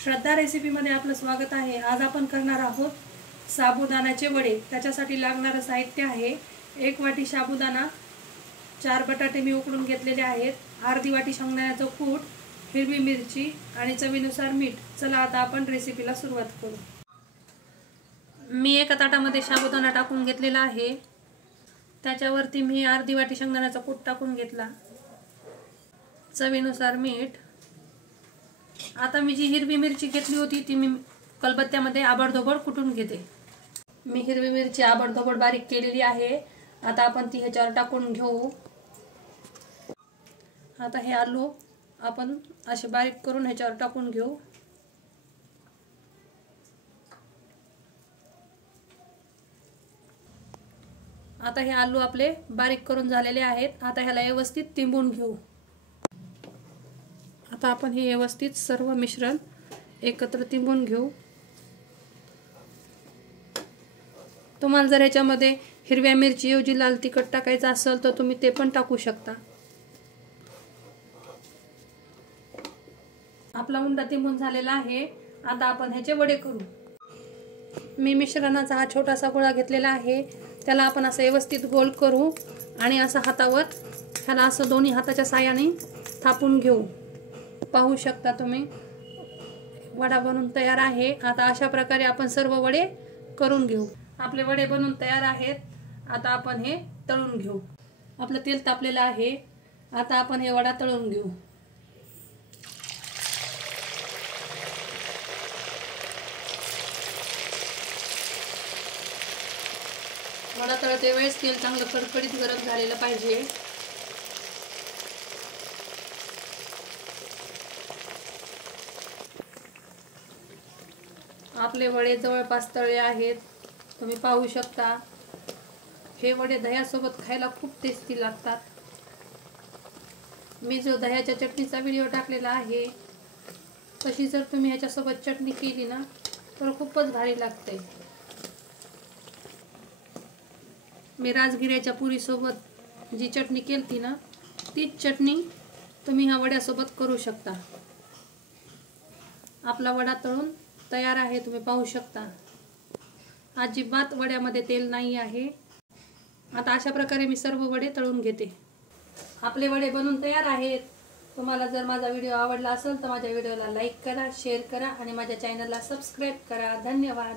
श्रद्धा रेसिपीमध्ये आपलं स्वागत आहे। आज आपण करणार आहोत साबुदाण्याचे वडे। त्याच्यासाठी लागणारे साहित्य आहे 1 वाटी साबुदाणा, 4 बटाटे मी उकडून घेतलेले आहेत, अर्धी वाटी शेंगदाण्याचं कूट, हिरवी मिरची आणि चवीनुसार मीठ। चला आता आपण रेसिपीला सुरुवात करू। मी एका ताटामध्ये साबुदाणा टाकून घेतलेला आहे, त्याच्यावरती मी अर्धी वाटी शेंगदाण्याचा कूट टाकून घेतला, चवीनुसार मीठ। आता मी जी हिरवी मिरची घेतली होती ती मी कलबत्त्यामध्ये आबडधोबड कुटून घेते। मी हिरवी मिरची आबडधोबड बारीक केलेली आहे। आता आपण ती ह्याच्यावर टाकून घेऊ। आता हे आलू आपण असे बारीक करून ह्याच्यावर टाकून घेऊ। आता हे आलू आपले बारीक करून झालेले आहेत। आता ह्याला व्यवस्थित तिंबून घेऊ। आता आपण हे व्यवस्थित सर्व मिश्रण एकत्र तिंबून घेऊ। तुम्हाला जर ह्याच्यामध्ये हिरव्या मिरची ऐवजी लाल तिखट टाकायचं असेल तर तुम्ही ते पण टाकू शकता। आपला उंडा तिंबून झालेला आहे। आता आपण ह्याचे वडे करू। मी मिश्रणाचा हा छोटासा गोळा घेतलेला आहे, त्याला आपण असं व्यवस्थित गोल करू आणि असं हातावर ह्याला असं दोन्ही हाताच्या साहाय्याने थापून घेऊ। पाहू शकता तुम्ही वडा बनून तयार आहे। आता अशा प्रकारे आपण सर्व वडे करून घेऊ। आपले वडे बनून तयार आहेत। आता आपण हे तळून घेऊ। आपलं तेल तापलेलं आहे। आता आपण हे वडा तळून घेऊ। वडा तळते वेळेस तेल चांगलं कडकडीत गरम झालेलं पाहिजे। आपले वडे जवळपास तळले आहेत, तुम्ही पाहू शकता। हे वडे दह्यासोबत खायला खूप टेस्टी लागतात। मी जो दह्याच्या चटणीचा व्हिडिओ टाकलेला आहे, तशी जर तुम्ही ह्याच्यासोबत चटणी केली ना तर खूपच भारी लागते। मी राजगिऱ्याच्या पुरीसोबत जी चटणी केली ना तीच चटणी तुम्ही ह्या वड्यासोबत करू शकता। आपला वडा तळून तयार आहे, तुम्ही पाहू शकता। अजिबात वड्यामध्ये तेल नाही आहे। आता अशा प्रकारे मी सर्व वडे तळून घेते। आपले वडे बनून तयार आहेत। तुम्हाला जर माझा व्हिडिओ आवडला असेल तर माझ्या व्हिडिओला लाईक करा, शेअर करा आणि माझ्या चॅनलला सबस्क्राईब करा। धन्यवाद।